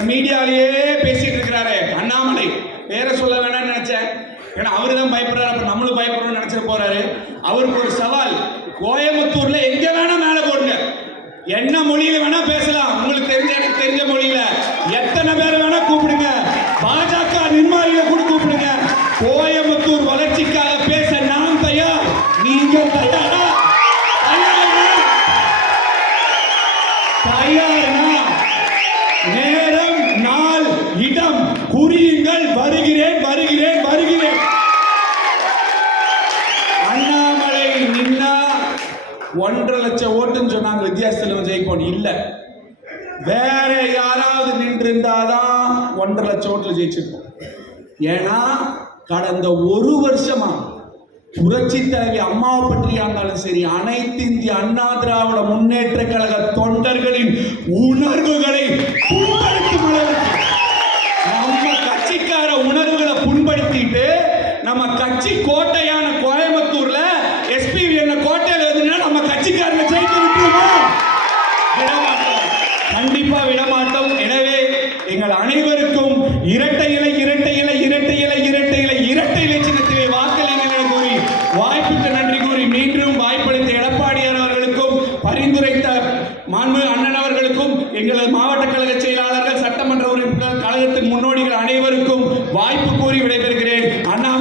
இந்த மீடியாலேயே பேசிட்டு இருக்கிறாரு அண்ணாமலை. பேரை சொல்ல வேணாம்னு நினைச்சேன், ஏன்னா அவரு தான் பயப்படுறாரு, அப்ப நம்மளும் பயப்படுறோம்னு நினைச்சிட்டு போறாரு. அவருக்கு ஒரு சவால், கோயம்புத்தூர்ல எங்க வேணா மேல போடுங்க, என்ன மொழியில வேணா பேசலாம், உங்களுக்கு தெரிஞ்ச எனக்கு தெரிஞ்ச மொழியில எத்தனை பேர் வேணா கூப்பிடுங்க, பாஜக நிர்வாகிகளை கூட கூப்பிடுங்க, கோயம்புத்தூர் வளர்ச்சிக்காக பேச நாம் தயார். நீங்க தயாரா? தயாரா? நேரம், நாள், இடம் குறியுங்கள். வருகிறேன் வருகிறேன் வருகிறேன். அண்ணாமலை நின்னா 1.5 லட்சம் ஓட்டுன்னு சொன்னாங்க, வித்தியாசத்தில் ஜெயிப்போம். இல்ல, வேற யாராவது நின்று இருந்தாதான் 1.5 லட்சம் ஓட்டுல ஜெயிச்சிருப்போம். ஏன்னா கடந்த ஒரு வருஷமா புரட்சி தலைவி அம்மாவை பற்றியா இருந்தாலும் சரி, அனைத்து இந்திய அண்ணா திராவிட முன்னேற்ற கழக தொண்டர்களின் உணர்வுகளை புண்படுத்தும் அளவுக்கு நம்ம கட்சிக்கார உணர்வுகளை புண்படுத்திட்டு நம்ம கட்சி கோட்டையான கோயம்புத்தூர்ல எஸ்பிவி என்ன கோட்டையில் எழுதுனா நம்ம கட்சிக்காரங்க ஜெயிக்க விட்டுருமா? விடமாட்டோம், கண்டிப்பா விடமாட்டோம். எனவே எங்கள் அனைவருக்கும் இரட்டை இலை இரட்டை இலை இரட்டை இலை இரட்டை இலை இரட்டை இலை சின்னத்திலே வாக்களிங்கள் என கூறி வாய்ப்புக்கு நன்றி கூறி மீண்டும் வாய்ப்பளித்த எடப்பாடியார் அவர்களுக்கும் பரிந்துரைத்த மாண்பு அண்ணன் அவர்களுக்கும் எங்களது மாவட்ட கழக செயலாளர்கள், சட்டமன்ற உறுப்பினர்கள், கழகத்தின் முன்னோடிகள் அனைவருக்கும் வாய்ப்பு கூறி விடைபெறுகிறேன். அண்ணா